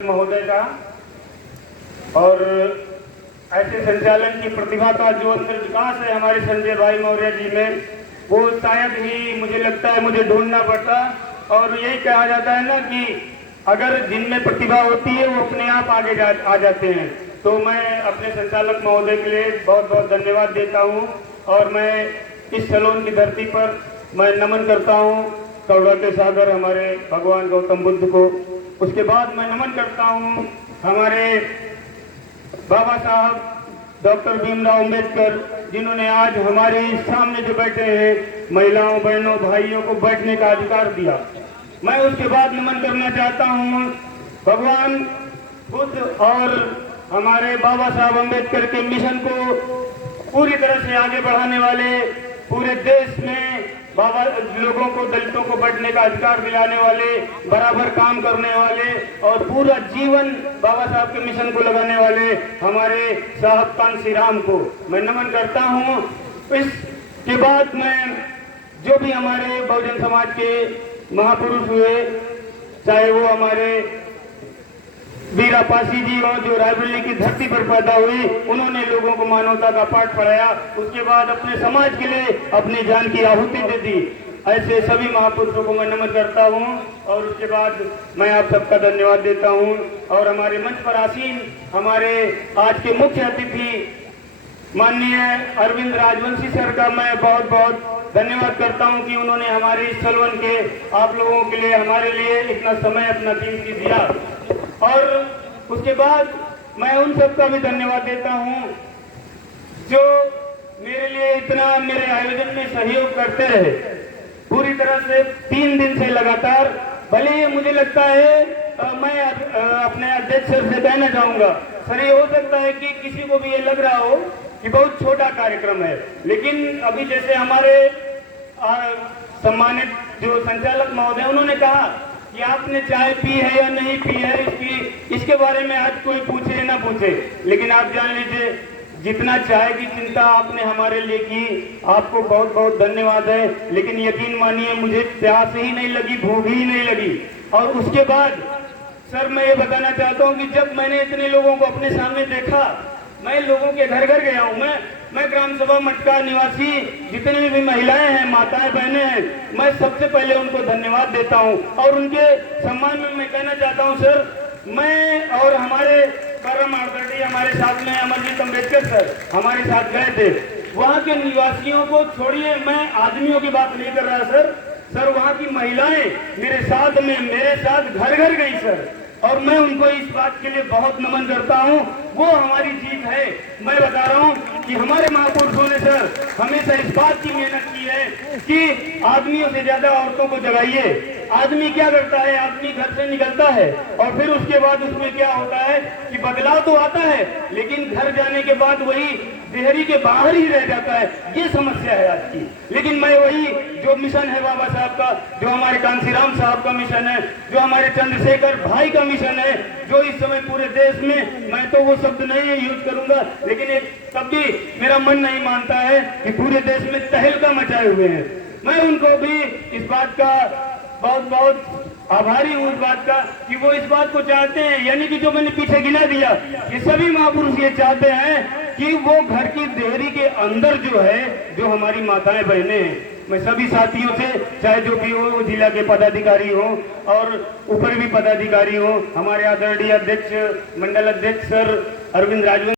महोदय का और ऐसे संचालन की प्रतिभा का जो अंदर विकास है हमारे संजय भाई मौर्य जी में, वो शायद ही मुझे लगता है मुझे ढूंढना पड़ता। और यही कहा जाता है ना कि अगर जिनमें प्रतिभा होती है वो अपने आप आगे आ जाते हैं। तो मैं अपने संचालक महोदय के लिए बहुत बहुत धन्यवाद देता हूँ और मैं इस सलोन की धरती पर मैं नमन करता हूँ कौड़ा के सागर हमारे भगवान गौतम बुद्ध को। उसके बाद मैं नमन करता हूँ हमारे बाबा साहब डॉक्टर भीमराव अंबेडकर, जिन्होंने आज हमारे सामने जो बैठे हैं महिलाओं बहनों भाइयों को बैठने का अधिकार दिया। मैं उसके बाद नमन करना चाहता हूँ भगवान बुद्ध और हमारे बाबा साहब अंबेडकर के मिशन को पूरी तरह से आगे बढ़ाने वाले, पूरे देश में बाबा लोगों को दलितों को बढ़ने का अधिकार दिलाने वाले, बराबर काम करने वाले और पूरा जीवन बाबा साहब के मिशन को लगाने वाले हमारे साहब कांसी राम को मैं नमन करता हूं। इसके बाद मैं जो भी हमारे बहुजन समाज के महापुरुष हुए, चाहे वो हमारे वीरा पासी जी हो जो रायबरेली की धरती पर पैदा हुई, उन्होंने लोगों को मानवता का पाठ पढ़ाया, उसके बाद अपने समाज के लिए अपनी जान की आहुति दे दी। ऐसे सभी महापुरुषों को मैं नमन करता हूं और उसके बाद मैं आप सबका धन्यवाद देता हूं। और हमारे मंच पर आसीन हमारे आज के मुख्य अतिथि माननीय अरविंद राजवंशी सर का मैं बहुत बहुत धन्यवाद करता हूं कि उन्होंने हमारे इस सलवन के आप लोगों के लिए हमारे लिए इतना समय अपना कीमती दिया। और उसके बाद मैं उन सबका भी धन्यवाद देता हूं जो मेरे लिए इतना मेरे आयोजन में सहयोग करते रहे पूरी तरह से 3 दिन से लगातार। भले ही मुझे लगता है मैं अपने अध्यक्ष सर से कहना चाहूंगा, सर ये हो सकता है कि किसी को भी ये लग रहा हो कि बहुत छोटा कार्यक्रम है, लेकिन अभी जैसे हमारे सम्मानित जो संचालक महोदय उन्होंने कहा कि आपने चाय पी है या नहीं पी है इसके बारे में आज कोई पूछे या ना पूछे, लेकिन आप जान लीजिए जितना चाय की चिंता आपने हमारे लिए की, आपको बहुत बहुत धन्यवाद है। लेकिन यकीन मानिए मुझे प्यास ही नहीं लगी, भूख ही नहीं लगी। और उसके बाद सर मैं ये बताना चाहता हूँ कि जब मैंने इतने लोगों को अपने सामने देखा, मैं लोगों के घर घर गया हूँ। मैं ग्राम सभा मटका निवासी जितनी भी महिलाएं हैं, माताएं बहनें हैं, मैं सबसे पहले उनको धन्यवाद देता हूं। और उनके सम्मान में मैं कहना चाहता हूं सर, मैं और हमारे परम आदरणीय हमारे साथ में अमरजीत अम्बेडकर सर हमारे साथ गए थे। वहां के निवासियों को छोड़िए, मैं आदमियों की बात नहीं कर रहा सर वहां की महिलाएं मेरे साथ घर घर गई सर, और मैं उनको इस बात के लिए बहुत नमन करता हूं। वो हमारी जीत है। मैं बता रहा हूं कि हमारे महापुरुषों ने सर हमेशा इस बात की मेहनत की है कि आदमियों से ज्यादा औरतों को जगाइए। आदमी क्या करता है, आदमी घर से निकलता है और फिर उसके बाद उसमें क्या होता है कि बदलाव तो आता है, लेकिन घर जाने के बाद वही देहरी के बाहर ही रह जाता है। ये समस्या है आज की। लेकिन मैं वही जो मिशन है बाबा साहब का, जो हमारे कांसीराम साहब का मिशन है, जो हमारे चंद्रशेखर भाई का मिशन है, जो इस समय पूरे देश में, मैं तो वो शब्द नहीं यूज करूंगा, लेकिन एक तब भी मेरा मन नहीं मानता है कि पूरे देश में तहलका मचाए हुए हैं। मैं उनको भी इस बात का बहुत बहुत आभारी हूँ इस बात का कि वो इस बात को चाहते हैं, यानी कि जो मैंने पीछे गिना दिया, ये सभी महापुरुष ये चाहते हैं कि वो घर की देहरी के अंदर जो है, जो हमारी माताएं बहनें हैं, मैं सभी साथियों से, चाहे जो भी हो, जिला के पदाधिकारी हो और ऊपर भी पदाधिकारी हो, हमारे आदरणीय अध्यक्ष मंडल अध्यक्ष सर अरविंद राजवंशी